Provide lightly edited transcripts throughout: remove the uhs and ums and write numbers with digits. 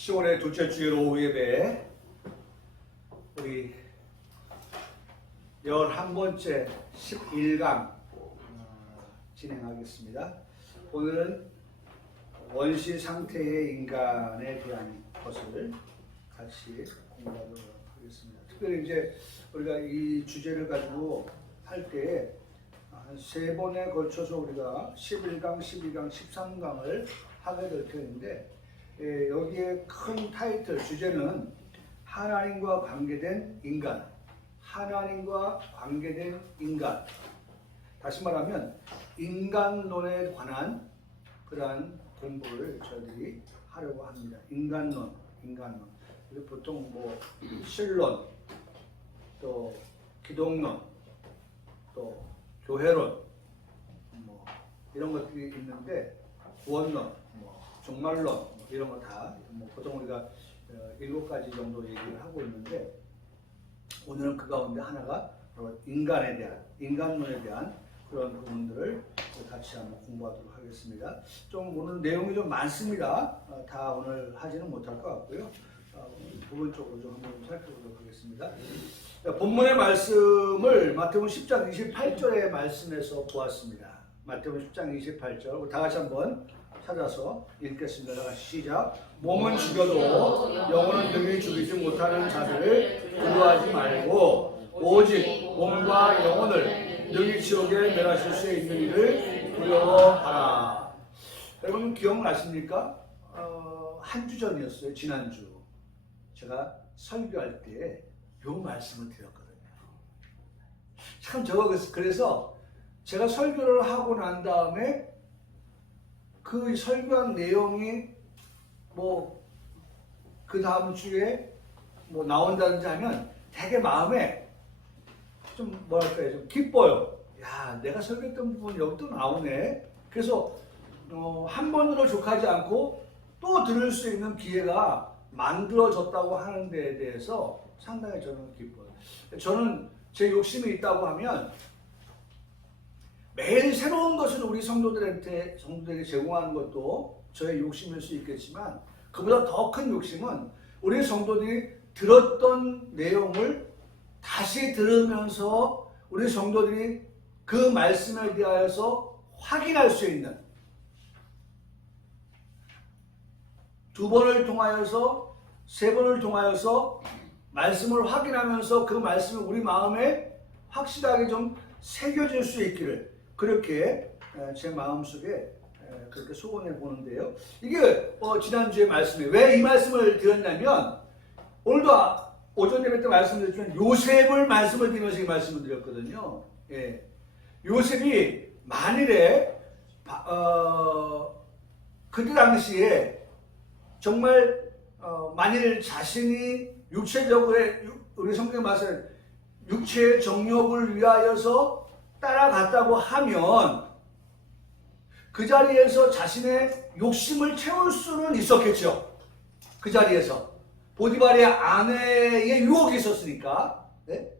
10월의 둘째 주일 오후 예배 우리 11번째 11강 진행하겠습니다. 오늘은 원시 상태의 인간에 대한 것을 같이 공부하도록 하겠습니다. 특별히 이제 우리가 이 주제를 가지고 할 때 한 3번에 걸쳐서 우리가 11강, 12강, 13강을 하게 될 텐데 여기에 큰 타이틀, 주제는 하나님과 관계된 인간, 하나님과 관계된 인간. 다시 말하면 인간론에 관한 그러한 공부를 저희들이 하려고 합니다. 인간론. 그리고 보통 신론, 또 기독론, 또 교회론, 이런 것들이 있는데 구원론, 종말론 이런 거 다 보통 우리가 7가지 정도 얘기를 하고 있는데 오늘은 그 가운데 하나가 바로 인간론에 대한 그런 부분들을 같이 한번 공부하도록 하겠습니다. 좀 오늘 내용이 좀 많습니다. 다 오늘 하지는 못할 것 같고요. 부분적으로 좀 한번 살펴보도록 하겠습니다. 본문의 말씀을 마태복음 10장 28절의 말씀에서 보았습니다. 마태복음 10장 28절 우리 다 같이 한번 찾아서 읽겠습니다. 다 같이 시작. 몸은 죽여도 영혼은 능히 죽이지 못하는 자들을 두려워하지 말고 오직 몸과 영혼을 능히 지옥에 멸하실 수 있는 이를 두려워하라. 여러분 기억나십니까? 한 주 전이었어요. 지난주 제가 설교할 때 이 말씀을 드렸거든요. 참 그래서 제가 설교를 하고 난 다음에 그 설교한 내용이 그 다음 주에 나온다든지 하면 되게 마음에 좀 좀 기뻐요. 야, 내가 설교했던 부분이 여기 또 나오네. 그래서 한 번으로 족하지 않고 또 들을 수 있는 기회가 만들어졌다고 하는 데에 대해서 상당히 저는 기뻐요. 저는 제 욕심이 있다고 하면 매일 새로운 것을 우리 성도들에게 제공하는 것도 저의 욕심일 수 있겠지만 그보다 더 큰 욕심은 우리 성도들이 들었던 내용을 다시 들으면서 우리 성도들이 그 말씀에 대하여서 확인할 수 있는 2번을 통하여서 3번을 통하여서 말씀을 확인하면서 그 말씀이 우리 마음에 확실하게 좀 새겨질 수 있기를 그렇게 제 마음속에 그렇게 소원해 보는데요. 이게 지난주에 말씀이에요. 왜 이 말씀을 드렸냐면 오늘도 오전 예배 때 말씀드렸지만 요셉을 말씀을 드리면서 이 말씀을 드렸거든요. 예. 요셉이 만일에 그때 당시에 정말 만일 자신이 육체적으로 우리 성경에 말씀 육체의 정욕을 위하여서 따라갔다고 하면 그 자리에서 자신의 욕심을 채울 수는 있었겠죠. 그 자리에서 보디발의 아내의 유혹이 있었으니까. 네?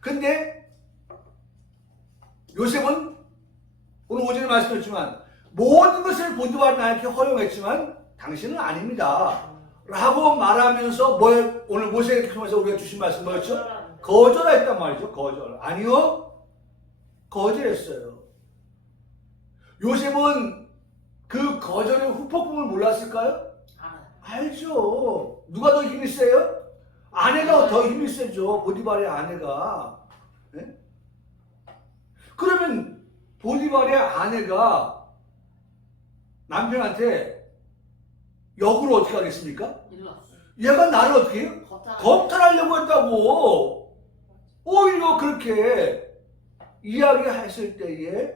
근데 요셉은 오늘 오전에 말씀드렸지만 모든 것을 보디발이 나에게 허용했지만 당신은 아닙니다 라고 말하면서 오늘 모세에게 통해서 우리가 주신 말씀 뭐였죠? 거절했단 말이죠. 거절. 아니요. 거절했어요. 요셉은 그 거절의 후폭풍을 몰랐을까요? 알죠. 누가 더 힘이 세요? 아내가 더 힘이 세죠. 보디발의 아내가. 네? 그러면 보디발의 아내가 남편한테 역으로 어떻게 하겠습니까? 얘가 나를 어떻게 해요? 겁탈하려고 했다고. 오히려 그렇게 이야기했을 때에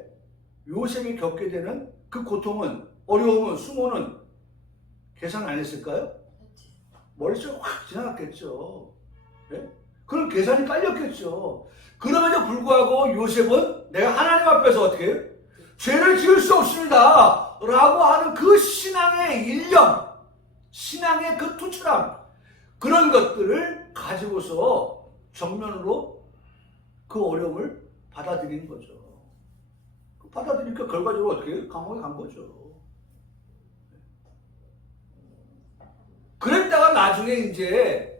요셉이 겪게 되는 그 고통은, 어려움은, 수모는 계산 안 했을까요? 머릿속에 확 지나갔겠죠. 네? 그럼 계산이 깔렸겠죠. 그럼에도 불구하고 요셉은 내가 하나님 앞에서 어떻게 해요? 죄를 지을 수 없습니다 라고 하는 그 신앙의 일념, 신앙의 그 투철함, 그런 것들을 가지고서 정면으로 그 어려움을 받아들이는 거죠. 받아들이니까 결과적으로 어떻게 해요? 감옥에 간 거죠. 그랬다가 나중에 이제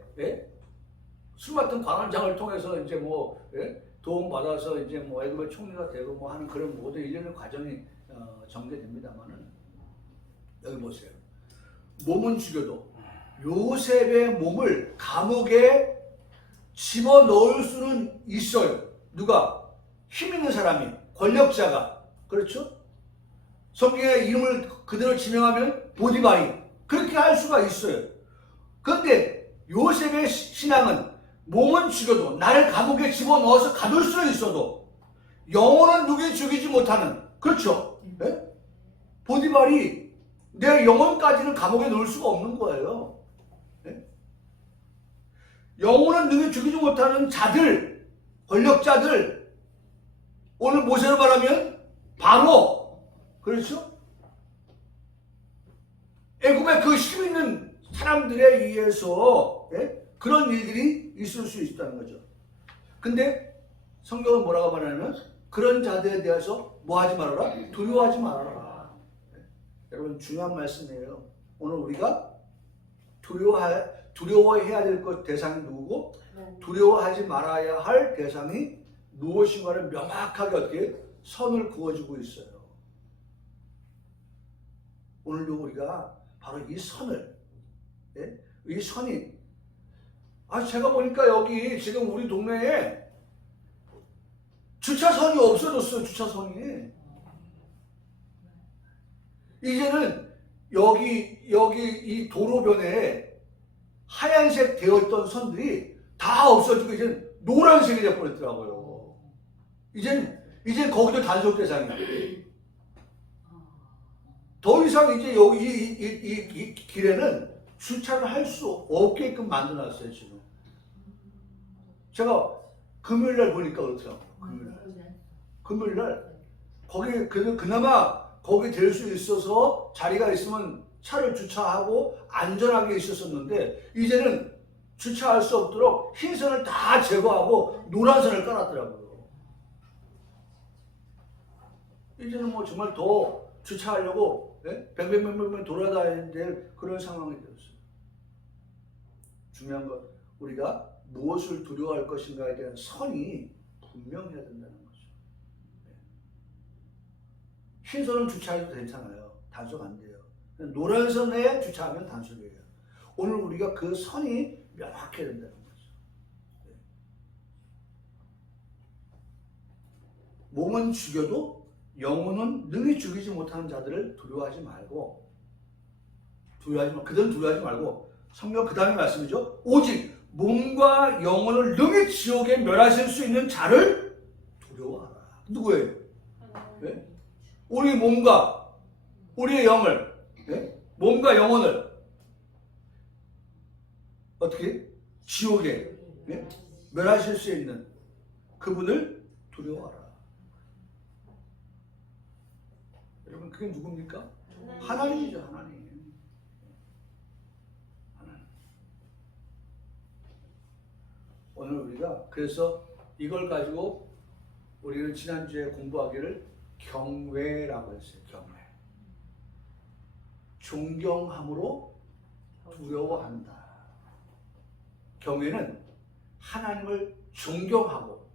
술 맡은 관원장을 통해서 이제 뭐 도움 받아서 이제 뭐 애굽의 총리가 되고 뭐 하는 그런 모든 일련의 과정이 전개됩니다만은 여기 보세요. 몸은 죽여도 요셉의 몸을 감옥에 집어넣을 수는 있어요. 누가? 힘 있는 사람이, 권력자가. 그렇죠? 성경의 이름을 그대로 지명하면 보디발이 그렇게 할 수가 있어요. 그런데 요셉의 신앙은 몸은 죽여도 나를 감옥에 집어넣어서 가둘 수는 있어도 영혼은 누구에 죽이지 못하는, 그렇죠? 보디발이 내 영혼까지는 감옥에 넣을 수가 없는 거예요. 영혼은 누구에 죽이지 못하는 자들, 권력자들, 오늘 모세로 말하면 바로, 그렇죠? 애굽의 그 힘 있는 사람들에 의해서 그런 일들이 있을 수 있다는 거죠. 근데 성경은 뭐라고 말하냐면 그런 자들에 대해서 뭐 하지 말아라? 두려워하지 말아라. 여러분 중요한 말씀이에요. 오늘 우리가 두려워해야 될 것 대상이 누구고 두려워하지 말아야 할 대상이 무엇인가를 명확하게 어떻게 선을 그어주고 있어요. 오늘도 우리가 바로 이 선을, 이 선이, 제가 보니까 여기 지금 우리 동네에 주차선이 없어졌어요. 주차선이. 이제는 여기 이 도로변에 하얀색 되었던 선들이 다 없어지고 이제는 노란색이 되어버렸더라고요. 이젠 거기도 단속 대상이야. 더 이상 이제 여기 이 길에는 주차를 할 수 없게끔 만들어놨어요, 지금. 제가 금요일날 보니까 그렇더라고요. 금요일날 거기 그나마 거기 될 수 있어서 자리가 있으면 차를 주차하고 안전하게 있었었는데 이제는 주차할 수 없도록 흰 선을 다 제거하고 노란 선을 깔았더라고요. 이제는 뭐 정말 더 주차하려고 뱅뱅뱅뱅 돌아다니는 그런 상황이 되었어요. 중요한 건 우리가 무엇을 두려워할 것인가에 대한 선이 분명해야 된다는 거죠. 흰선은 주차해도 괜찮아요. 단속 안 돼요. 노란 선에 주차하면 단속이에요. 오늘 우리가 그 선이 명확해야 된다는 거죠. 몸은 죽여도 영혼은 능히 죽이지 못하는 자들을 두려워하지 말고 그들은 두려워하지 말고 성경 그 다음에 말씀이죠. 오직 몸과 영혼을 능히 지옥에 멸하실 수 있는 자를 두려워하라. 누구예요? 우리 몸과 우리의 영을, 몸과 영혼을 어떻게? 지옥에 멸하실 수 있는 그분을 두려워하라. 여러분 그게 누굽니까? 하나님이죠. 하나님. 오늘 우리가 그래서 이걸 가지고 우리는 지난주에 공부하기를 경외라고 했어요. 경외. 존경함으로 두려워한다. 경외는 하나님을 존경하고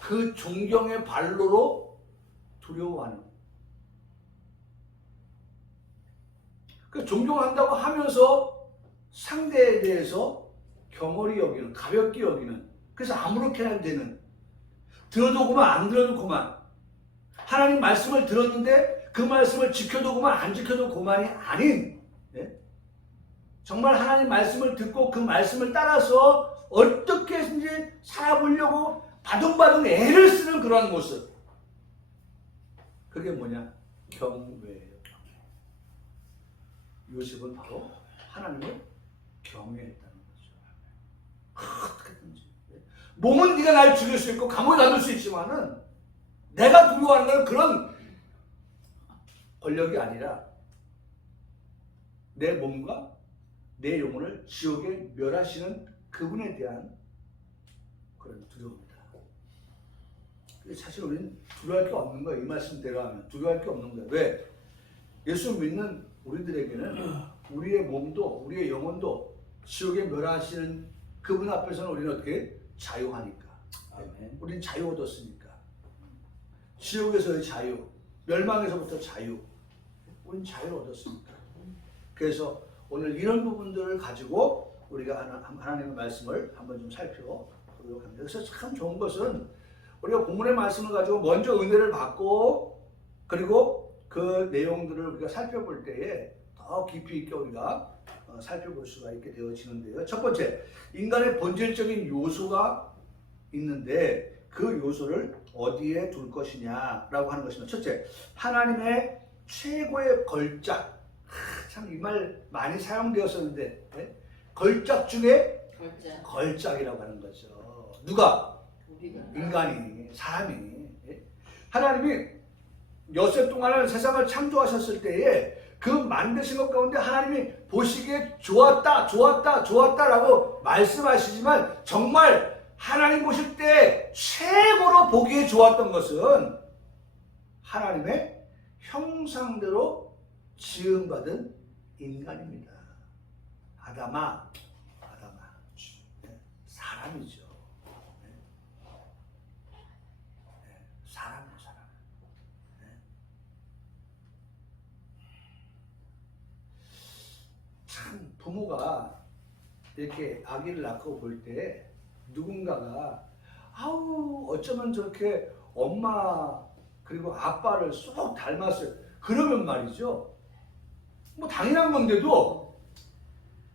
그 존경의 발로로 두려워하는. 그 존경한다고 하면서 상대에 대해서 경홀히 여기는, 가볍게 여기는, 그래서 아무렇게나 되는, 들어도 그만 안 들어도 그만, 하나님 말씀을 들었는데 그 말씀을 지켜도 그만 안 지켜도 그만이 아닌, 정말 하나님 말씀을 듣고 그 말씀을 따라서 어떻게든지 살아보려고 바둥바둥 애를 쓰는 그러한 모습. 그게 뭐냐? 경외예요. 요셉은 바로 하나님을 경외했다는 거죠. 어떻게든지. 몸은 네가 날 죽일 수 있고 감옥에 놔둘 수 있지만은 내가 두려워하는 건 그런 권력이 아니라 내 몸과 내 영혼을 지옥에 멸하시는 그분에 대한 그런 두려움입니다. 사실 우리는 두려워할 게 없는 거예요. 이 말씀대로 하면 두려워할 게 없는 거예요. 왜? 예수 믿는 우리들에게는 우리의 몸도 우리의 영혼도 지옥에 멸하시는 그분 앞에서는 우리는 어떻게 자유하니까. 아멘. 우리는 자유 얻었으니까. 지옥에서의 자유, 멸망에서부터 자유. 우리는 자유를 얻었으니까. 그래서 오늘 이런 부분들을 가지고 우리가 하나님의 말씀을 한번 좀 살펴보도록 합니다. 그래서 참 좋은 것은 우리가 본문의 말씀을 가지고 먼저 은혜를 받고 그리고 그 내용들을 우리가 살펴볼 때에 더 깊이 있게 우리가 살펴볼 수가 있게 되어지는데요. 첫 번째, 인간의 본질적인 요소가 있는데 그 요소를 어디에 둘 것이냐라고 하는 것입니다. 첫째, 하나님의 최고의 걸작. 참 이 말 많이 사용되었었는데 걸작 중에 걸작이라고 하는 거죠. 누가? 우리가. 인간이, 사람이. 하나님이 엿새 동안은 세상을 창조하셨을 때에 그 만드신 것 가운데 하나님이 보시기에 좋았다, 좋았다, 좋았다라고 말씀하시지만 정말 하나님 보실 때 최고로 보기에 좋았던 것은 하나님의 형상대로 지음받은 인간입니다. 아담아, 사람이죠. 사람이에요, 사람. 참 부모가 이렇게 아기를 낳고 볼 때 누군가가 아우 어쩌면 저렇게 엄마 그리고 아빠를 쏙 닮았어요. 그러면 말이죠. 뭐 당연한 건데도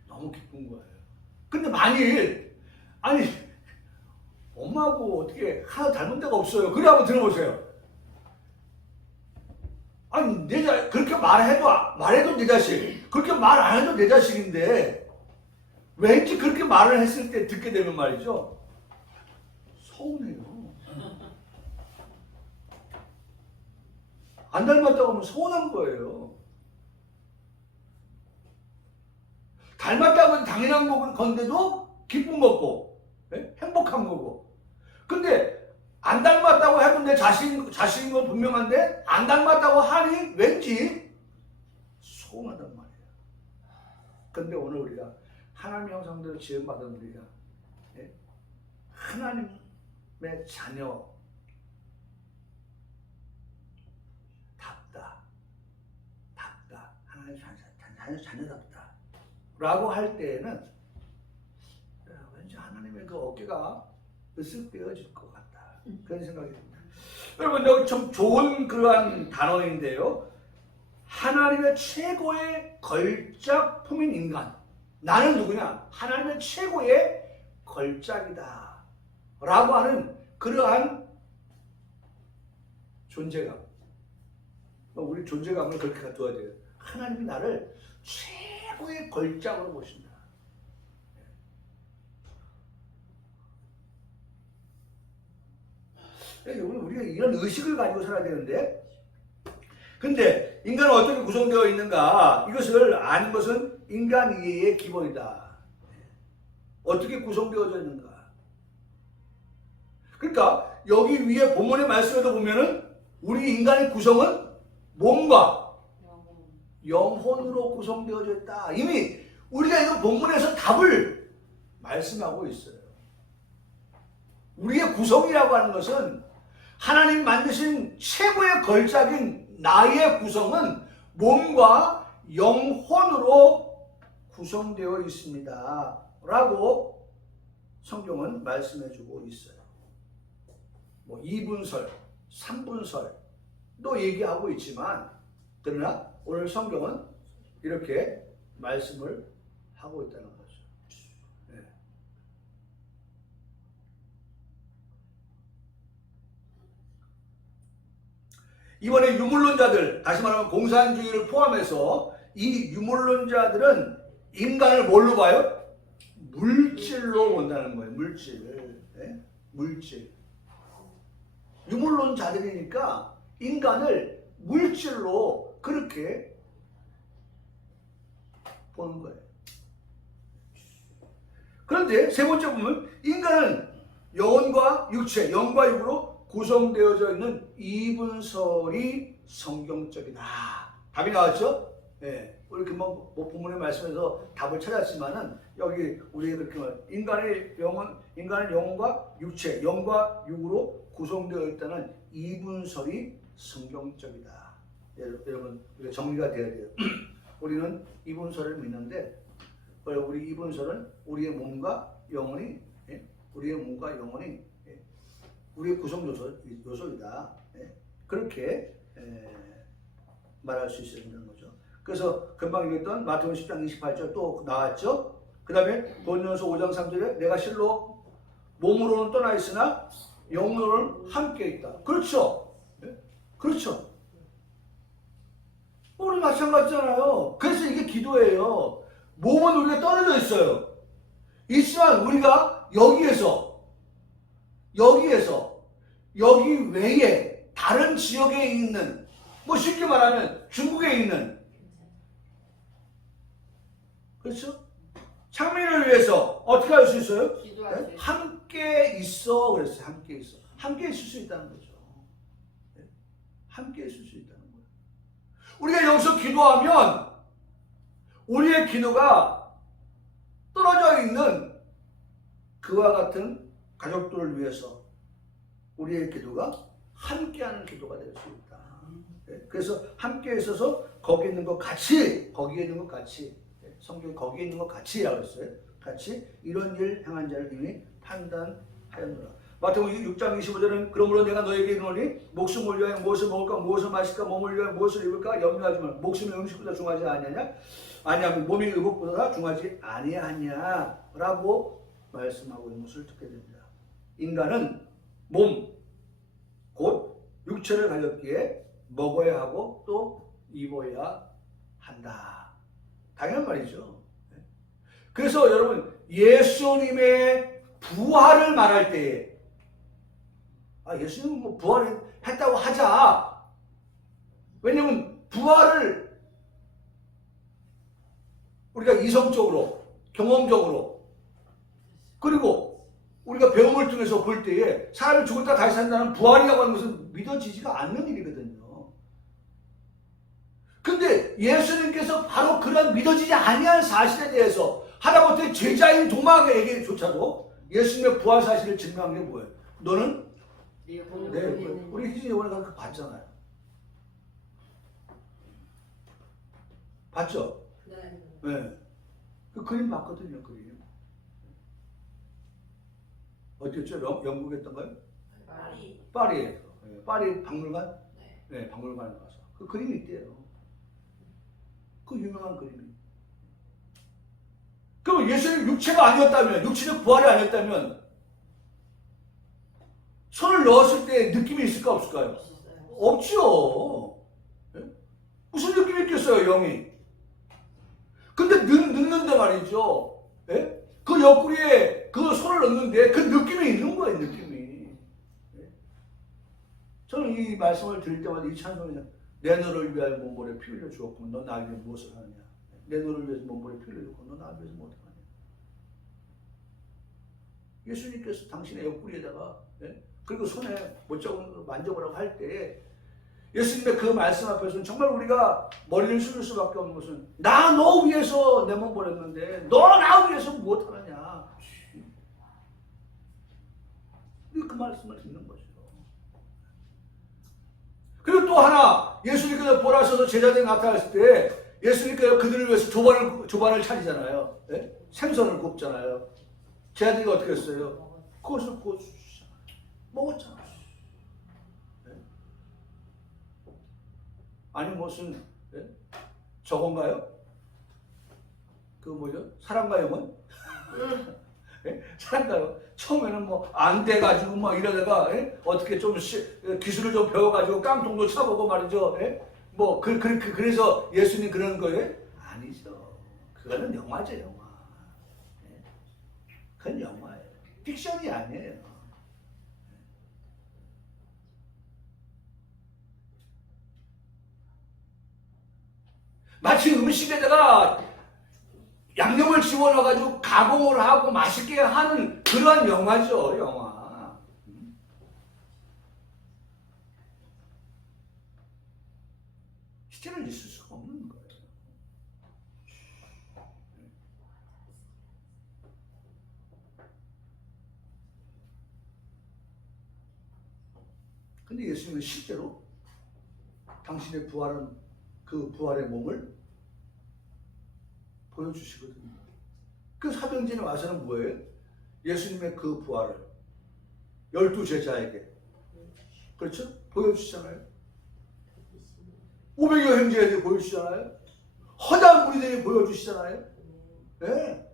너무 기쁜 거예요. 근데 만일 아니 엄마하고 어떻게 하나 닮은 데가 없어요. 그래 한번 들어보세요. 아니 그렇게 말해도 내 자식, 그렇게 말 안 해도 내 자식인데 왠지 그렇게 말을 했을 때 듣게 되면 말이죠. 서운해요. 안 닮았다고 하면 서운한 거예요. 닮았다고 해도 당연한 건데도 기쁜 거고, 행복한 거고. 근데 안 닮았다고 해도 내 자식인 건 분명한데 안 닮았다고 하니 왠지 서운하단 말이에요. 근데 오늘 우리가 하나님의 형상대로 지음받은 우리가 하나님의 자녀 하나님의 자녀답다 라고 할 때에는 왠지 하나님의 그 어깨가 으쓱되어질 것 같다 그런 생각이 듭니다. 여러분 여기 좀 좋은 그러한 단어인데요. 하나님의 최고의 걸작품인 인간. 나는 누구냐? 하나님의 최고의 걸작이다 라고 하는 그러한 존재감. 우리 존재감을 그렇게 가둬야 돼요. 하나님이 나를 최고의 걸작으로 보신다. 우리가 이런 의식을 가지고 살아야 되는데, 근데 인간은 어떻게 구성되어 있는가? 이것을 아는 것은 인간 이해의 기본이다. 어떻게 구성되어져 있는가? 그러니까 여기 위에 본문의 말씀에도 보면은 우리 인간의 구성은 몸과 영혼으로 구성되어져 있다. 이미 우리가 이거 본문에서 답을 말씀하고 있어요. 우리의 구성이라고 하는 것은 하나님 만드신 최고의 걸작인 나의 구성은 몸과 영혼으로 구성되어 있습니다. 라고 성경은 말씀해주고 있어요. 뭐 2분설, 3분설도 얘기하고 있지만 그러나 오늘 성경은 이렇게 말씀을 하고 있다는 거죠. 네. 이번에 유물론자들, 다시 말하면 공산주의를 포함해서 이 유물론자들은 인간을 뭘로 봐요? 물질로 본다는 거예요. 물질. 네? 물질. 유물론자들이니까 인간을 물질로 그렇게 보는 거예요. 그런데 세 번째 보면 인간은 영혼과 육체, 영과 육으로 구성되어져 있는 이분설이 성경적이다. 답이 나왔죠? 네. 우리 금방 본문의 말씀에서 답을 찾았지만은 여기 우리 그렇게 말 인간의 영혼과 육체, 영과 육으로 구성되어 있다는 이분설이 성경적이다. 여러분 우리가 정리가 되어야 돼요. 우리는 이분설을 믿는데 우리 이분설은 우리의 몸과 영혼이 우리의 몸과 영혼이 우리의 구성 요소이다. 그렇게 말할 수 있는 거죠. 그래서 금방 읽었던 마태복음 10장 28절 또 나왔죠. 그 다음에 고린도전서 5장 3절에 내가 실로 몸으로는 떠나 있으나 영으로는 함께 있다. 그렇죠. 그렇죠. 우리 마찬가지잖아요. 그래서 이게 기도예요. 몸은 우리가 떨어져 있어요. 있지만 우리가 여기 외에 다른 지역에 있는 뭐 쉽게 말하면 중국에 있는 그렇죠? 창민을 위해서 어떻게 할 수 있어요? 네? 함께 있어 그랬어요. 함께 있어. 함께 있을 수 있다는 거죠. 네? 함께 있을 수 있다는 거예요. 우리가 여기서 기도하면 우리의 기도가 떨어져 있는 그와 같은 가족들을 위해서 우리의 기도가 함께하는 기도가 될 수 있다. 네? 그래서 함께 있어서 거기에 있는 것 같이 성경에 거기에 있는 것 같이라고 했어요. 같이 이런 일 행한 자를 이미 판단하였노라. 마태복음 6장 25절은 그러므로 내가 너에게 이르노니 목숨을 위하여 무엇을 먹을까 무엇을 마실까 몸을 위하여 무엇을 입을까 염려하지 말라. 목숨이 음식보다 중하지 아니하냐? 아니하면 몸이 의복보다 중하지 아니하냐라고 말씀하고 있는 것을 듣게 됩니다. 인간은 몸, 곧 육체를 가졌기에 먹어야 하고 또 입어야 한다. 당연한 말이죠. 그래서 여러분 예수님의 부활을 말할 때에 예수님 뭐 부활했다고 하자. 왜냐면 부활을 우리가 이성적으로 경험적으로 그리고 우리가 배움을 통해서 볼 때에 사람이 죽었다 다시 산다는 부활이라고 하는 것은 믿어지지가 않는 일이거든요. 근데 예수님께서 바로 그런 믿어지지 아니한 사실에 대해서 하다못해 제자인 도마에게조차도 예수님의 부활 사실을 증명한 게 뭐예요? 너는 우리 희진이 이번에 가서 봤잖아요. 봤죠? 네. 그 그림 봤거든요. 그림. 어디였죠? 영국에 있던가요? 파리에서. 파리 박물관? 네, 박물관에 가서 그 그림이 있대요. 그 유명한 그림이. 그럼 예수님 육체가 아니었다면, 육체적 부활이 아니었다면 손을 넣었을 때 느낌이 있을까 없을까요? 없죠. 무슨 느낌이 있겠어요, 영이? 근데 넣는데 말이죠. 그 옆구리에 그 손을 넣는데 그 느낌이 있는 거예요, 느낌이. 저는 이 말씀을 드릴 때마다 이 찬송이 내 너를 위하여 몸보에 피 흘려 주었고 너 나를 위해 무엇을 하느냐. 내 너를 위해서 몸보에 피 흘려 주었고 너 나를 위해서 무엇을 하느냐. 예수님께서 당신의 옆구리에다가 그리고 손에 못자국을 만져보라고 할 때 예수님의 그 말씀 앞에서는 정말 우리가 머리를 숙일 수밖에 없는 것은 나 너 위해서 내 몸 버렸는데 너 나 위해서 무엇하느냐. 그 말씀을 듣는 거죠. 그리고 또 하나 예수님께서 보라셔서 제자들이 나타났을 때 예수님께서 그들을 위해서 조반을 차리잖아요. 생선을 굽잖아요. 제자들이 어떻게 했어요? 그것을 먹었잖아요. 아니 무슨 저건가요? 그 뭐죠? 사람과 영혼? 사람과 영혼? 처음에는 뭐 안 돼가지고 막 이러다가 어떻게 좀 기술을 좀 배워가지고 깡통도 쳐보고 말이죠. 그래서 예수님 그러는 거예요? 아니죠. 그거는 영화죠, 영화. 그건 영화예요. 픽션이 아니에요. 마치 음식에다가 양념을 집어넣어가지고 가공을 하고 맛있게 하는 그러한 영화죠, 영화. 실제로 있을 수가 없는 거예요. 근데 예수님은 실제로 당신의 부활은 그 부활의 몸을 보여주시거든요. 그 사도행전에 와서는 뭐예요? 예수님의 그 부활을 12제자에게 그렇죠? 보여주시잖아요. 500여 형제에게 보여주시잖아요. 허다한 무리들에게 보여주시잖아요. 네.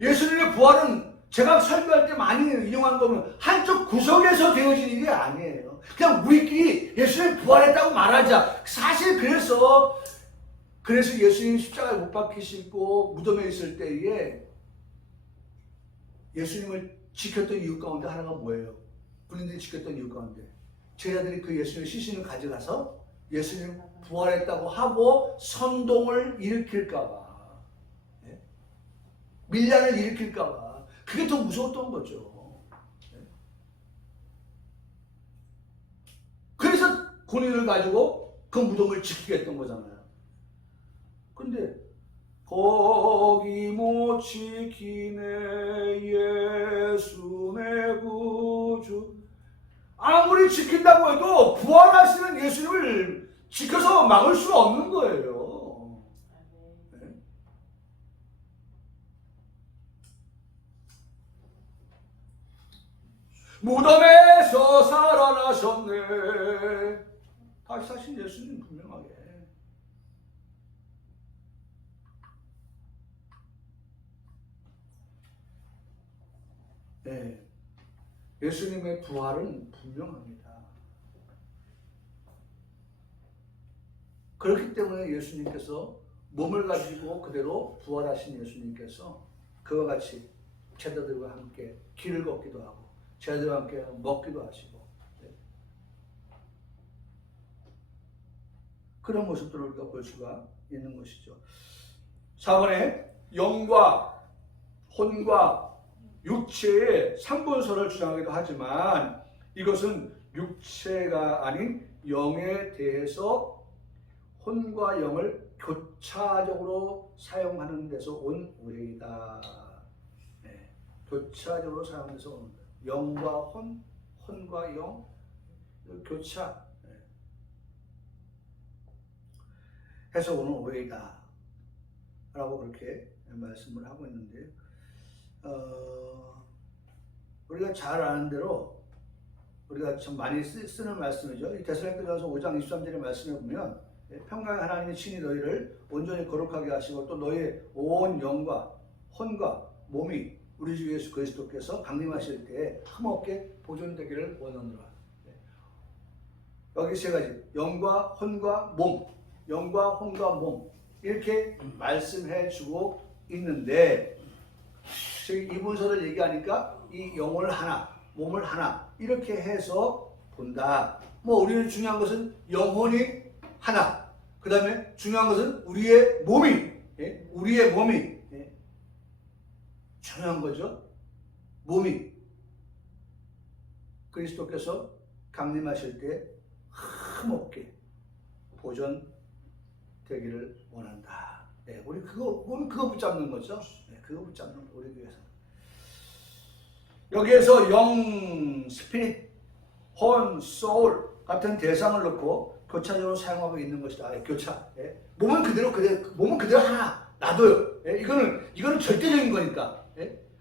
예수님의 부활은 제가 설교할 때 많이 인용한 거면 한쪽 구석에서 되어진 일이 아니에요. 그냥 우리끼리 예수님 부활했다고 말하자. 사실 그래서 예수님 십자가에 못 박히시고 무덤에 있을 때에 예수님을 지켰던 이유 가운데 하나가 뭐예요? 군인들이 지켰던 이유 가운데 제자들이 그 예수님의 시신을 가져가서 예수님 부활했다고 하고 선동을 일으킬까봐, 밀란을 일으킬까봐, 그게 더 무서웠던 거죠. 그래서 군인을 가지고 그 무덤을 지키게 했던 거잖아요. 근데 거기 못 지키네 예수 내 구주, 아무리 지킨다고 해도 부활하시는 예수님을 지켜서 막을 수 없는 거예요. 네? 무덤에서 살아나셨네. 다시 사신 예수님 분명하게. 네. 예수님의 부활은 분명합니다. 그렇기 때문에 예수님께서 몸을 가지고 그대로 부활하신 예수님께서 그와 같이 제자들과 함께 길을 걷기도 하고 제자들과 함께 먹기도 하시고, 네. 그런 모습들을 우리가 볼 수가 있는 것이죠. 4번에 영과 혼과 육체의 삼분설을 주장하기도 하지만 이것은 육체가 아닌 영에 대해서 혼과 영을 교차적으로 사용하는 데서 온 오해이다. 네. 교차적으로 사용하는 데서 온 영과 혼, 혼과 영, 교차, 네. 해서 오는 오해이다 라고 그렇게 말씀을 하고 있는데요. 우리가 잘 아는 대로 우리가 참 많이 쓰는 말씀이죠. 이 데살로니가전서 5장 23절의 말씀에 보면 평강의 하나님이 친히 너희를 온전히 거룩하게 하시고 또 너희의 온 영과 혼과 몸이 우리 주 예수 그리스도께서 강림하실 때에 흠없게 보존되기를 원하노라. 여기 세 가지, 영과 혼과 몸, 영과 혼과 몸, 이렇게 말씀해 주고 있는데 지금 이 문서를 얘기하니까 이 영을 하나, 몸을 하나 이렇게 해서 본다. 뭐 우리는 중요한 것은 영혼이 하나, 그 다음에 중요한 것은 우리의 몸이, 우리의 몸이 중요한 거죠. 몸이 그리스도께서 강림하실 때 흠없게 보존되기를 원한다. 우리 그거 붙잡는 거죠. 그거 붙잡는 거, 우리 교회에서. 여기에서 영, 스피릿, 혼, 소울 같은 대상을 넣고 교차적으로 사용하고 있는 것이다. 교차. 몸은 그대로 하나 놔둬요. 이거는 절대적인 거니까.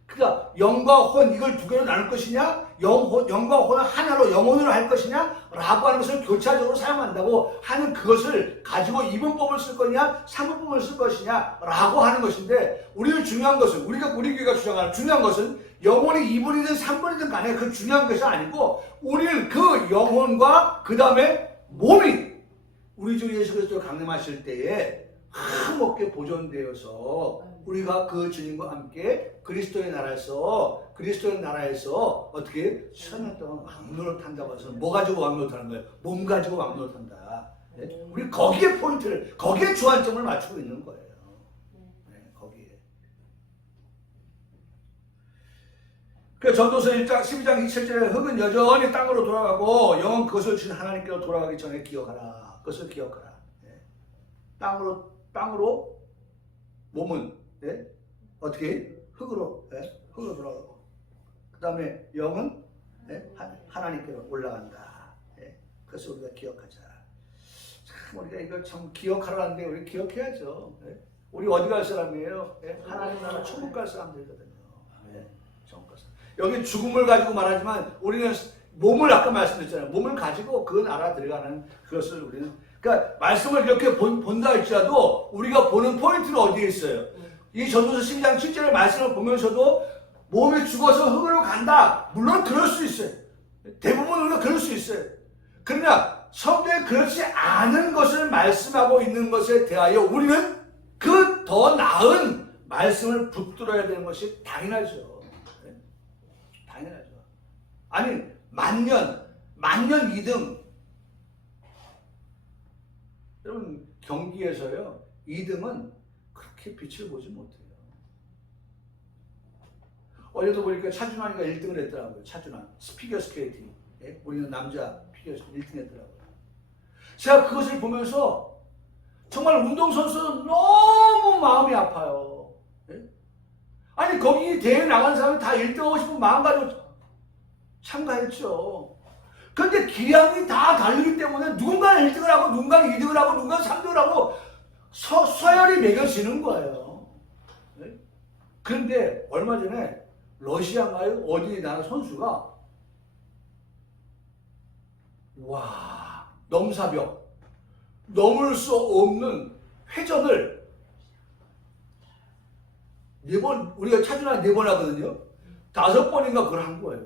그러니까 영과 혼 이걸 두 개로 나눌 것이냐, 영과 혼을 하나로 영혼으로 할 것이냐라고 하는 것을 교차적으로 사용한다고 하는 그것을 가지고 2분법을 쓸 거냐, 3분법을 쓸 것이냐라고 하는 것인데 우리 교회가 주장하는 중요한 것은 영혼이 2분이든 3분이든 간에 그 중요한 것이 아니고 우리는 그 영혼과 그 다음에 몸이 우리 주 예수 그리스도 강림하실 때에 흠없게 보존되어서 우리가 그 주님과 함께 그리스도의 나라에서 어떻게 1000년 동안 왕노릇 한다고 해서 뭐 가지고 왕노릇 하는 거예요? 몸 가지고 왕노릇 한다. 우리 거기에 포인트를, 거기에 주안점을 맞추고 있는 거예요. 거기에. 그 전도서 1장 12장 27절에 흙은 여전히 땅으로 돌아가고 영은 그것을 주신 하나님께로 돌아가기 전에 기억하라. 그것을 기억하라. 땅으로 몸은 어떻게 흙으로 돌아가고 그 다음에 영은 하나님께로 올라간다. 그것을 우리가 기억하자. 참 우리가 이걸 참 기억하라는데 우리 기억해야죠. 네? 우리 어디 갈 사람이에요? 네? 하나님 나라 천국 갈 사람들이거든요. 네? 천국 갈 사람. 여기 죽음을 가지고 말하지만 우리는 몸을 아까 말씀드렸잖아요. 몸을 가지고 그 나라 들어가는 그것을 우리는 그러니까 말씀을 이렇게 본다 할지라도 우리가 보는 포인트는 어디에 있어요? 이 전도서 12장 7절의 말씀을 보면서도 몸이 죽어서 흙으로 간다. 물론 그럴 수 있어요. 대부분 우리가 그럴 수 있어요. 그러나 성경에 그렇지 않은 것을 말씀하고 있는 것에 대하여 우리는 그 더 나은 말씀을 붙들어야 되는 것이 당연하죠. 네? 당연하죠. 아니 만년 2등. 여러분 경기에서요 2등은 그렇게 빛을 보지 못해요. 어제도 보니까 차준환이가 1등을 했더라고요. 차준환 피겨 스케이팅. 예? 우리는 남자 피겨 스케이팅 1등 했더라고요. 제가 그것을 보면서 정말 운동선수는 너무 마음이 아파요. 예? 아니 거기 대회 나간 사람이 다 1등하고 싶은 마음 가지고 참가했죠. 그런데 기량이 다 다르기 때문에 누군가는 1등을 하고 누군가는 2등을 하고 누군가는 3등을 하고 서열이 매겨지는 거예요. 네? 그런데 얼마 전에 러시아인가요? 어디 나라 선수가 와 넘사벽 넘을 수 없는 회전을 4번 우리가 차준환 4번 하거든요. 5번인가 그걸 한 거예요.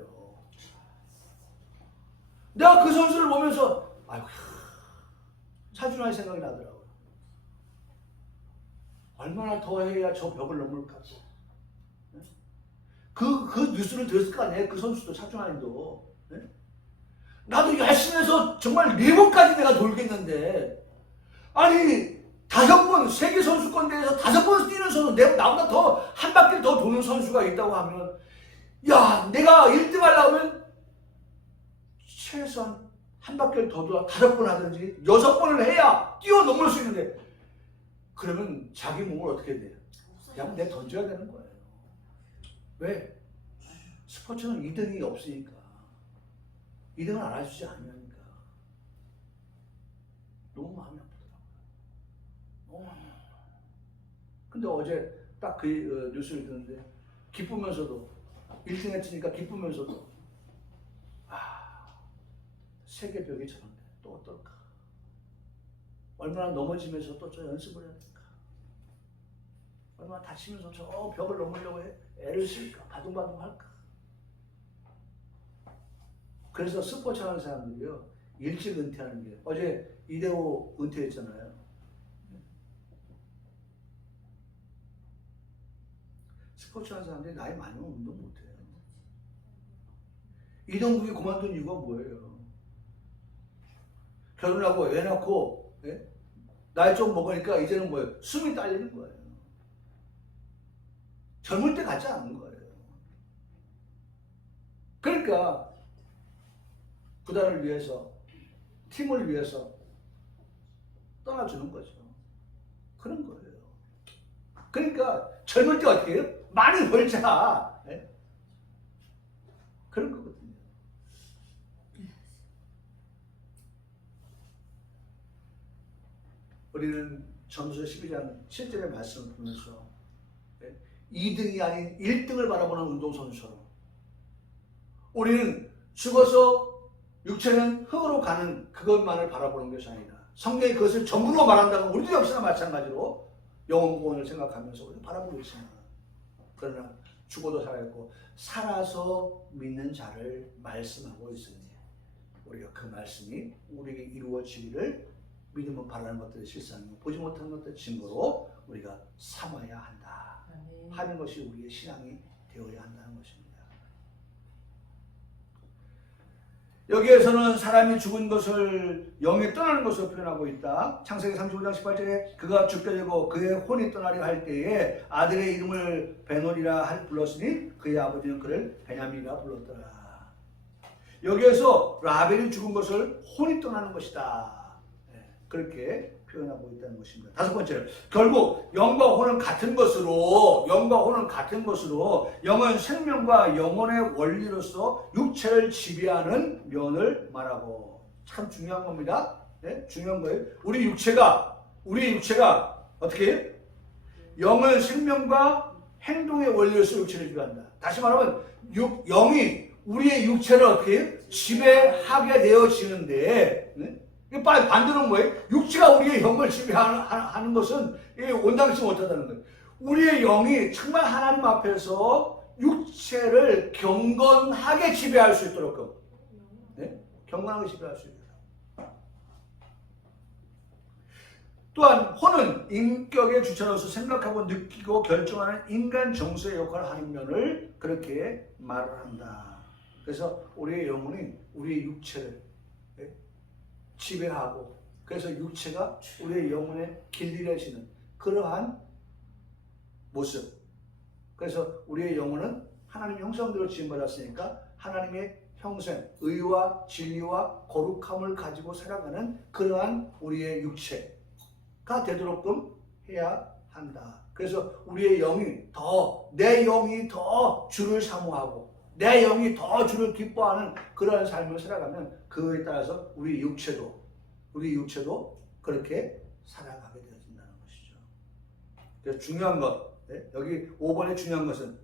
내가 그 선수를 보면서 아이고 차준환이 생각이 나더라고요. 얼마나 더 해야 저 벽을 넘을까. 그 뉴스를 들었을 거 아니에요. 그 선수도 차준환도. 네? 나도 열심히 해서 정말 4번까지 내가 돌겠는데 아니 5번 세계선수권대회에서 5번 뛰는 선수 나보다 더 한 바퀴 더 도는 선수가 있다고 하면 야 내가 1등 하려면 최소한 한 바퀴를 더 돌아 5번 하든지 6번을 해야 뛰어넘을 수 있는데 그러면 자기 몸을 어떻게 돼요? 그냥 내 던져야 되는 거예요. 왜? 스포츠는 2등이 없으니까 2등을 알아주지 않으니까 너무 마음이 아프더라고요. 너무 마음이 아프더라고요. 근데 어제 딱 그 뉴스를 듣는데 기쁘면서도 1등 했으니까 기쁘면서도 세계벽이 저런데 또 어떨까? 얼마나 넘어지면서 또 저 연습을 해야 될까? 얼마나 다치면서 저 벽을 넘으려고 애를 쓸까? 바둥바둥 할까? 그래서 스포츠 하는 사람들이요 일찍 은퇴하는 게 어제 이대호 은퇴했잖아요. 스포츠 하는 사람들이 나이 많으면 운동 못해요. 이동국이 그만둔 이유가 뭐예요? 결혼하고 애 낳고 예? 나이 좀 먹으니까 이제는 뭐예요? 숨이 딸리는 거예요. 젊을 때 같지 않은 거예요. 그러니까 구단을 위해서 팀을 위해서 떠나주는 거죠. 그런 거예요. 그러니까 젊을 때 어떻게 해요? 많이 벌자. 예? 그런 거거든요. 우리는 전도서 12장 7절의 말씀을 보면서 2등이 아닌 1등을 바라보는 운동선수처럼 우리는 죽어서 육체는 흙으로 가는 그것만을 바라보는 것이 아니라 성경이 그것을 전부로 말한다면 우리도 역시나 마찬가지로 영원 구원을 생각하면서 우리는 바라보고 있습니다. 그러나 죽어도 살아있고 살아서 믿는 자를 말씀하고 있으니 우리가 그 말씀이 우리에게 이루어지기를 믿음은 바라는 것들을 실상이고 보지 못하는 것들을 증거로 우리가 삼아야 한다 하는 것이 우리의 신앙이 되어야 한다는 것입니다. 여기에서는 사람이 죽은 것을 영이 떠나는 것으로 표현하고 있다. 창세기 35장 18절에 그가 죽게 되고 그의 혼이 떠나려 할 때에 아들의 이름을 베노리라 불렀으니 그의 아버지는 그를 베냐민이라 불렀더라. 여기에서 라벨이 죽은 것을 혼이 떠나는 것이다. 그렇게 표현하고 있다는 것입니다. 5번째로 결국 영과 혼은 같은 것으로 영은 생명과 영혼의 원리로서 육체를 지배하는 면을 말하고 참 중요한 겁니다. 네? 중요한 거예요. 우리 육체가 어떻게 해요? 영은 생명과 행동의 원리로서 육체를 지배한다. 다시 말하면 영이 우리의 육체를 어떻게 해요? 지배하게 되어지는데, 네? 반대로는 뭐예요? 육체가 우리의 영을 지배하는 것은 온당치 못하다는 거예요. 우리의 영이 정말 하나님 앞에서 육체를 경건하게 지배할 수 있도록, 네? 경건하게 지배할 수 있도록. 또한 혼은 인격의 주체로서 생각하고 느끼고 결정하는 인간 정서의 역할을 하는 면을 그렇게 말을 한다. 그래서 우리의 영혼이 우리의 육체를 지배하고, 그래서 육체가 우리의 영혼에 길들여지는 그러한 모습. 그래서 우리의 영혼은 하나님의 형상대로 지음받았으니까 하나님의 형상, 의와 진리와 거룩함을 가지고 살아가는 그러한 우리의 육체가 되도록끔 해야 한다. 그래서 우리의 영이 내 영이 더 주를 사모하고 내 영이 더 주를 기뻐하는 그러한 삶을 살아가면 그에 따라서 우리 육체도 그렇게 살아가게 되어진다는 것이죠. 그래서 중요한 것, 여기 5번에 중요한 것은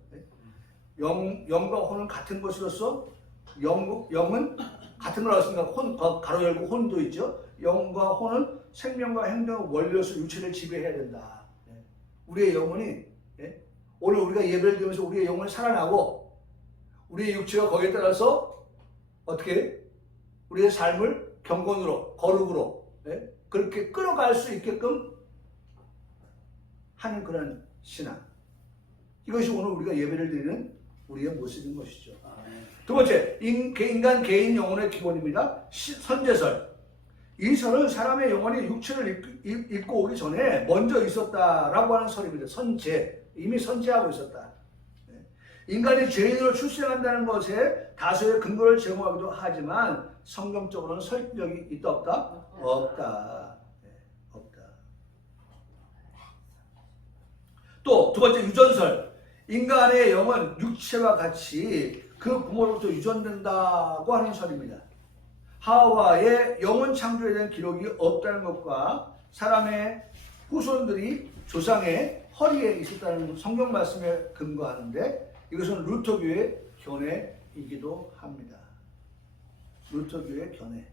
영과 혼은 같은 것으로서 영은 같은 걸 알았으니까 가로 열고 혼도 있죠. 영과 혼은 생명과 행동의 원리로서 육체를 지배해야 된다. 우리의 영혼이 오늘 우리가 예배를 드리면서 우리의 영혼이 살아나고 우리의 육체가 거기에 따라서 어떻게 우리의 삶을 경건으로 거룩으로 그렇게 끌어갈 수 있게끔 하는 그런 신앙. 이것이 오늘 우리가 예배를 드리는 우리의 모습인 것이죠. 두 번째, 인간 개인 영혼의 기본입니다. 선제설. 이 설은 사람의 영혼이 육체를 입고 오기 전에 먼저 있었다라고 하는 설입니다. 이미 선제하고 있었다. 인간이 죄인으로 출생한다는 것에 다수의 근거를 제공하기도 하지만 성경적으로는 설득력이 있다 없다? 없다. 없다. 또 두 번째, 유전설. 인간의 영은 육체와 같이 그 부모로부터 유전된다고 하는 설입니다. 하와의 영혼 창조에 대한 기록이 없다는 것과 사람의 후손들이 조상의 허리에 있었다는 성경 말씀에 근거하는데 이것은 루터교의 견해이기도 합니다. 루터교의 견해.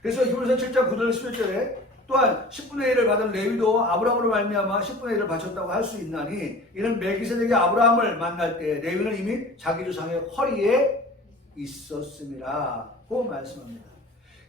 그래서 히브리서 7장 9절 11절에 또한 10분의 1을 받은 레위도 아브라함으로 말미암아 10분의 1을 바쳤다고 할 수 있나니 이는 멜기세덱이 아브라함을 만날 때 레위는 이미 자기 조상의 허리에 있었음이라고 말씀합니다.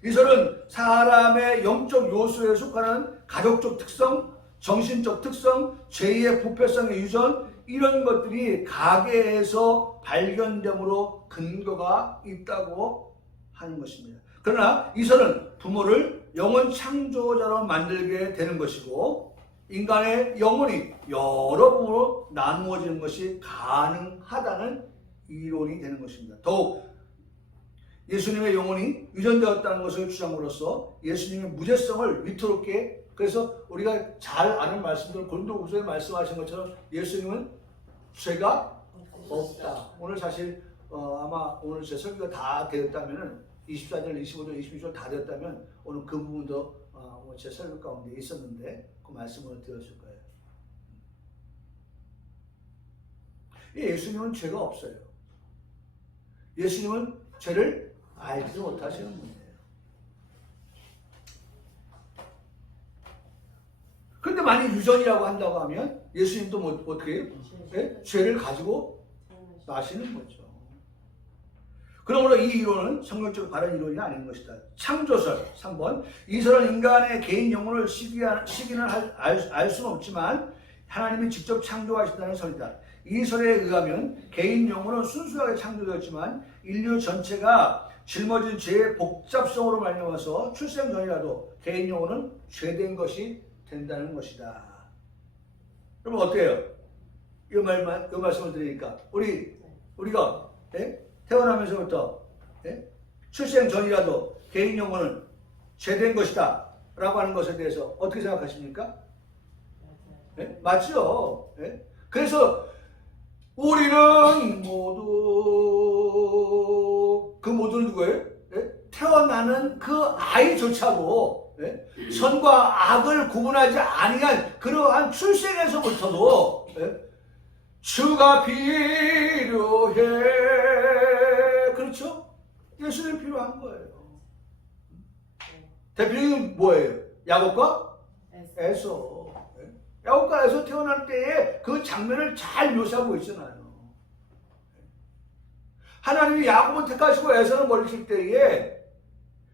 이 설은 사람의 영적 요소에 속하는 가족적 특성, 정신적 특성, 죄의 부패성의 유전 이런 것들이 가계에서 발견됨으로 근거가 있다고 하는 것입니다. 그러나 이 설은 부모를 영혼 창조자로 만들게 되는 것이고 인간의 영혼이 여러 부모로 나누어지는 것이 가능하다는 이론이 되는 것입니다. 더욱 예수님의 영혼이 유전되었다는 것을 주장으로써 예수님의 무죄성을 위태롭게, 그래서 우리가 잘 아는 말씀들 고린도후서에 말씀하신 것처럼 예수님은 죄가 없다. 오늘 사실 아마 오늘 제 설교가 다 되었다면은 24절, 25절, 26절 다 되었다면 오늘 그 부분도 제 설교 가운데 있었는데 그 말씀을 들었을 거예요. 예수님은 죄가 없어요. 예수님은 죄를 알지도 못하시는 분이에요. 그런데 만약 유전이라고 한다고 하면 예수님도 어떻게 해요? 네? 죄를 가지고 나시는 거죠. 그러므로 이 이론은 성경적으로 바른 이론이 아닌 것이다. 창조설 3번. 이 설은 인간의 개인 영혼을 시기는 알 수는 없지만 하나님이 직접 창조하셨다는 설이다. 이 설에 의하면 개인 영혼은 순수하게 창조되었지만 인류 전체가 짊어진 죄의 복잡성으로 말미암아서 출생 전이라도 개인 영혼은 죄된 것이 된다는 것이다. 그러면 어때요? 이 말씀을 드리니까 우리가 태어나면서부터 출생 전이라도 개인 영혼은 죄된 것이다 라고 하는 것에 대해서 어떻게 생각하십니까? 맞죠? 그래서 우리는 모두 그 그 모두는 누구예요? 예? 태어나는 그 아이조차도 예? 선과 악을 구분하지 아니한 그러한 출생에서부터도 예? 주가 필요해. 그렇죠? 예수님 필요한 거예요. 대표적인 뭐예요? 야곱과 에서. 야곱과 에서 태어날 때에 그 장면을 잘 묘사하고 있잖아요. 하나님이 야곱을 택하시고 에서를 버리실 때에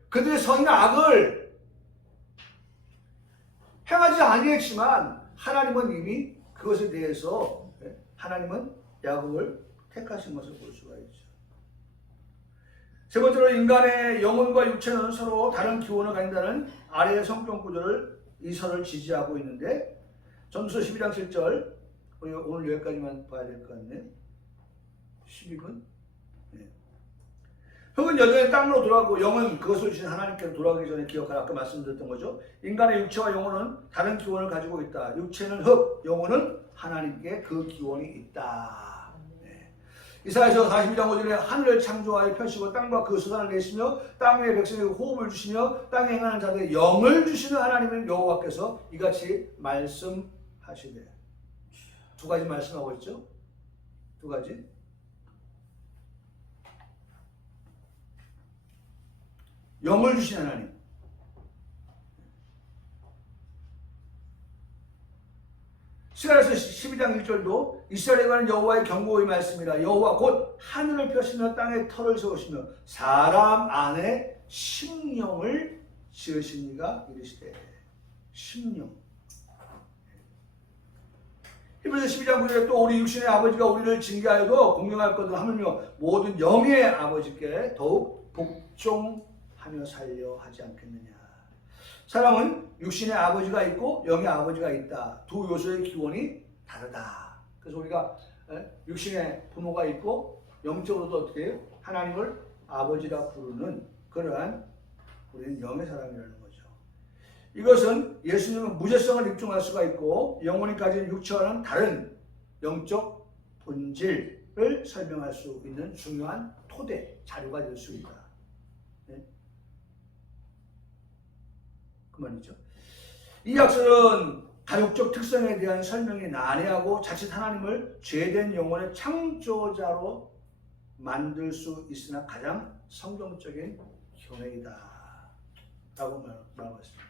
그들의 선이나 악을 행하지 아니했지만 하나님은 이미 그것에 대해서 하나님은 야곱을 택하신 것을 볼 수가 있죠. 세 번째로 인간의 영혼과 육체는 서로 다른 기원을 가진다는 아래의 성경 구조를 이설을 지지하고 있는데 전도서 12장 7절 우리 오늘 여기까지만 봐야 될 것 같네요. 12분 흙은 여전히 땅으로 돌아가고 영은 그것을 주신 하나님께로 돌아가기 전에 기억하라. 아까 말씀드렸던 거죠. 인간의 육체와 영혼은 다른 기원을 가지고 있다. 육체는 흙, 영혼은 하나님께 그 기원이 있다. 네. 이사야서 42장 5절에 하늘을 창조하여 펴시고 땅과 그 수산을 내시며 땅의 백성에게 호흡을 주시며 땅에 행하는 자들의 영을 주시는 하나님은 여호와께서 이같이 말씀하시되. 두 가지 말씀하고 있죠. 두 가지. 영을 주신 하나님. 스가랴서 12장 1절도 이스라엘에 관한 여호와의 경고의 말씀이라. 여호와 곧 하늘을 펴시며 땅에 터를 세우시며 사람 안에 심령을 지으시니가 이르시되. 심령. 히브리서 12장 9절에 또 우리 육신의 아버지가 우리를 징계하여도 공경할 것을 하물며 모든 영의 아버지께 더욱 복종하며 살려 하지 않겠느냐. 사람은 육신의 아버지가 있고 영의 아버지가 있다. 두 요소의 기원이 다르다. 그래서 우리가 육신의 부모가 있고 영적으로도 어떻게 해요? 하나님을 아버지라 부르는 그러한 우리는 영의 사람이라는 거죠. 이것은 예수님은 무죄성을 입증할 수가 있고 영혼이 가진 육체와는 다른 영적 본질을 설명할 수 있는 중요한 토대, 자료가 될 수 있다. 네? 그 말이죠. 이 약설은 가족적 특성에 대한 설명이 난해하고 자칫 하나님을 죄된 영혼의 창조자로 만들 수 있으나 가장 성경적인 견해이다 라고 말하고 있습니다.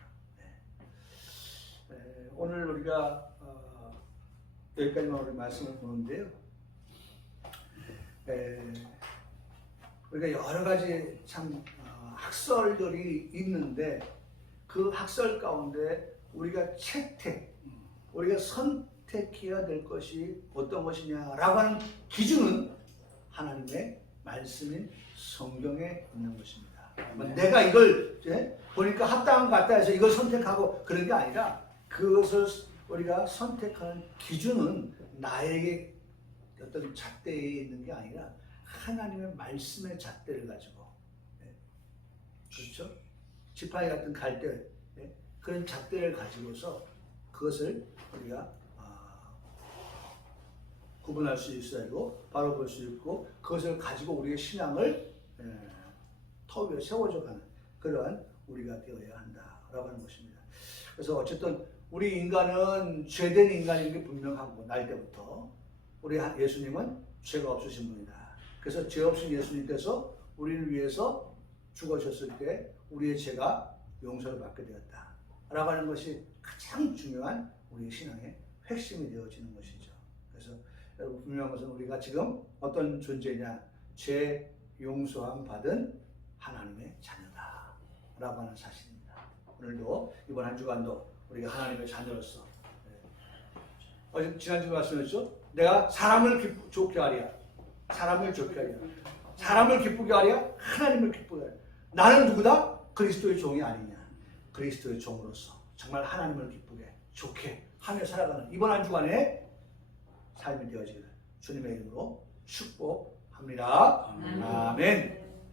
오늘 우리가 여기까지만 우리 말씀을 보는데요. 우리가 여러 가지 참 학설들이 있는데 그 학설 가운데 우리가 채택, 우리가 선택해야 될 것이 어떤 것이냐라고 하는 기준은 하나님의 말씀인 성경에 있는 것입니다. 내가 이걸 보니까 합당한 것 같다 해서 이걸 선택하고 그런 게 아니라 그것을 우리가 선택하는 기준은 나에게 어떤 잣대에 있는 게 아니라 하나님의 말씀의 잣대를 가지고 그렇죠? 지팡이 같은 갈대 그런 잣대를 가지고서 그것을 우리가 구분할 수 있어야 되고 바로 볼 수 있고 그것을 가지고 우리의 신앙을 터 위에 세워져가는 그러한 우리가 되어야 한다라고 하는 것입니다. 그래서 어쨌든 우리 인간은 죄된 인간인 게 분명하고 날 때부터 우리 예수님은 죄가 없으신 분이다. 그래서 죄 없으신 예수님께서 우리를 위해서 죽으셨을 때 우리의 죄가 용서를 받게 되었다 라고 하는 것이 가장 중요한 우리 신앙의 핵심이 되어지는 것이죠. 그래서 여러분 분명한 것은 우리가 지금 어떤 존재냐, 죄 용서함 받은 하나님의 자녀다 라고 하는 사실입니다. 오늘도 이번 한 주간도 우리가 하나님의 자녀로서 어제 지난주에 말씀했죠. 내가 사람을 좋게 하랴, 사람을 좋게 하랴, 사람을 기쁘게 하랴, 하나님을 기쁘게 하랴. 나는 누구다? 그리스도의 종이 아니냐. 그리스도의 종으로서 정말 하나님을 기쁘게 좋게 하며 살아가는 이번 한 주간의 삶이 되어지기를 주님의 이름으로 축복합니다. 아멘.